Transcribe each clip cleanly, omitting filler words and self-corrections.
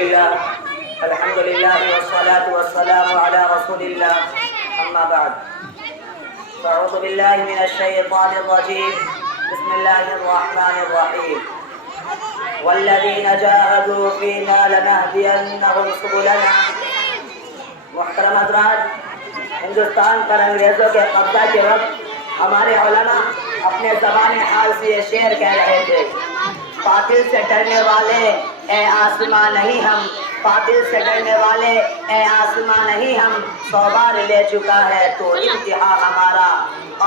الحمد لله والصلاة والسلام على رسول الله أما بعد فأعوذ بالله من الشيطان الرجيم بسم الله الرحمن الرحيم والذين جاهدوا فينا لنهدينهم سبلنا. محترم حضرات، ہندوستان پر انگریزوں کے قبضہ کے وقت ہمارے علماء اپنے زبان حال سے یہ شعر کہہ رہے تھے: باطل سے ڈرنے والے اے آسمان نہیں ہم، باطل سے ڈرنے والے اے آسمان نہیں ہم، 100 بار لے چکا ہے تو امتحان ہمارا.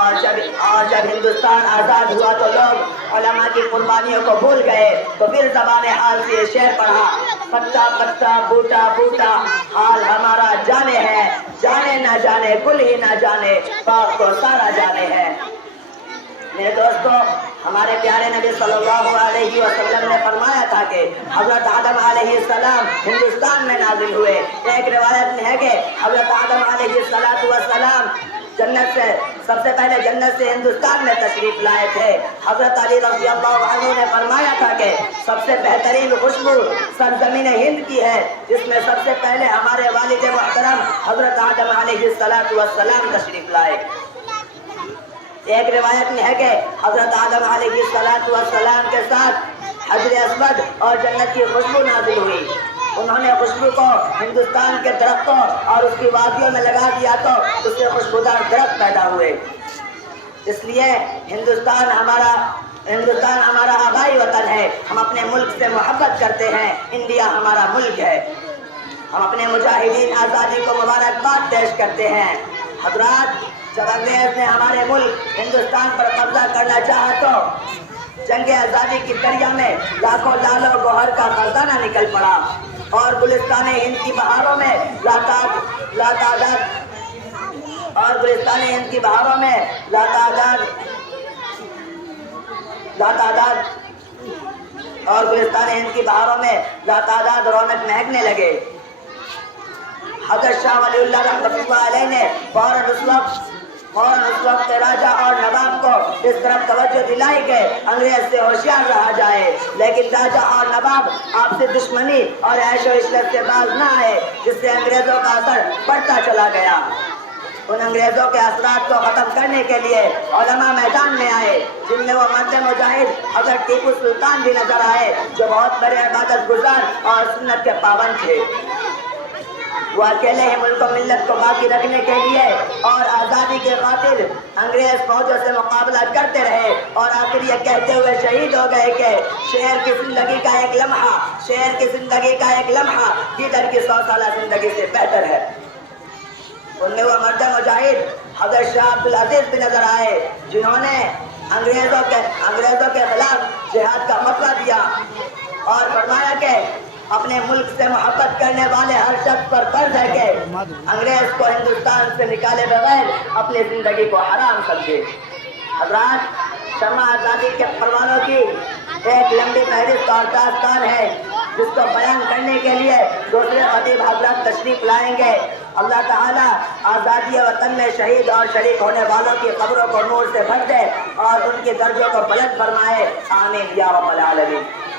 اور جب ہندوستان آزاد ہوا تو لوگ علماء کی قربانیوں کو بھول گئے، تو پھر زبان حال سے یہ شعر پڑھا: پتا پتا بوٹا بوٹا حال ہمارا جانے ہے، جانے نہ جانے گل ہی نہ جانے باغ کو سارا جانے ہے. میرے دوستو، ہمارے پیارے نبی صلی اللہ علیہ وسلم نے فرمایا تھا کہ حضرت آدم علیہ السلام ہندوستان میں نازل ہوئے. ایک روایت میں ہے کہ حضرت آدم علیہ السلام جنت سے سب سے پہلے جنت سے ہندوستان میں تشریف لائے تھے. حضرت علی رضی اللہ عنہ نے فرمایا تھا کہ سب سے بہترین خوشبو سرزمین ہند کی ہے، جس میں سب سے پہلے ہمارے والد محترم حضرت آدم علیہ السلام تشریف لائے. ایک روایت میں ہے کہ حضرت آدم علیہ السلام کے ساتھ حجر اسود اور جنت کی خوشبو نازل ہوئی. انہوں نے خوشبو کو ہندوستان کے درختوں اور اس کی وادیوں میں لگا دیا تو اس سے خوشبودار درخت پیدا ہوئے. اس لیے ہندوستان ہمارا آبائی وطن ہے. ہم اپنے ملک سے محبت کرتے ہیں. انڈیا ہمارا ملک ہے. ہم اپنے مجاہدین آزادی کو مبارکباد پیش کرتے ہیں. حضرات، جب انگریز نے ہمارے ملک ہندوستان پر قبضہ کرنا چاہا تو جنگ آزادی کی دریا میں لاکھوں لالوں گوہر کا خزانہ نکل پڑا اور گلستان ہند کی بہاروں میں لاتعداد رونق مہکنے لگے. حضرت شاہ ولی اللہ رحمۃ اللہ علیہ نے فوراً اس وقت راجہ اور نواب کو اس طرف توجہ دلائی کہ انگریز سے ہوشیار رہا جائے. لیکن راجہ اور نواب آپسی دشمنی اور عیش و عشرت سے باز نہ آئے، جس سے انگریزوں کا اثر بڑھتا چلا گیا. ان انگریزوں کے اثرات کو ختم کرنے کے لیے علماء میدان میں آئے، جن میں وہ مرد مجاہد حضرت ٹیپو سلطان بھی نظر آئے، جو بہت بڑے عبادت گزار اور سنت کے پابند تھے. وہ اکیلے ہی ملک و ملت کو باقی رکھنے کے لیے اور آزادی کے خاطر انگریز فوجوں سے مقابلہ کرتے رہے، اور آخر یہ کہتے ہوئے شہید ہو گئے کہ شیر کی زندگی کا ایک لمحہ گیدڑ کی 100 سالہ زندگی سے بہتر ہے. ان میں وہ مرد مجاہد حضرت شاہ عبدالعزیز بھی نظر آئے، جنہوں نے انگریزوں کے خلاف جہاد کا مطلب دیا اور فرمایا کہ اپنے ملک سے محبت کرنے والے ہر شخص پر فرض ہے کہ انگریز کو ہندوستان سے نکالے بغیر اپنی زندگی کو حرام سمجھے. حضرات، شمع آزادی کے پروانوں کی ایک لمبی فہرست اور داستان ہے، جس کو بیان کرنے کے لیے دوسرے خطیب حضرات تشریف لائیں گے. اللہ تعالیٰ آزادی وطن میں شہید اور شریک ہونے والوں کی قبروں کو نور سے بھر دے اور ان کے درجوں کو بلند فرمائے. آمین یا رب العالمین.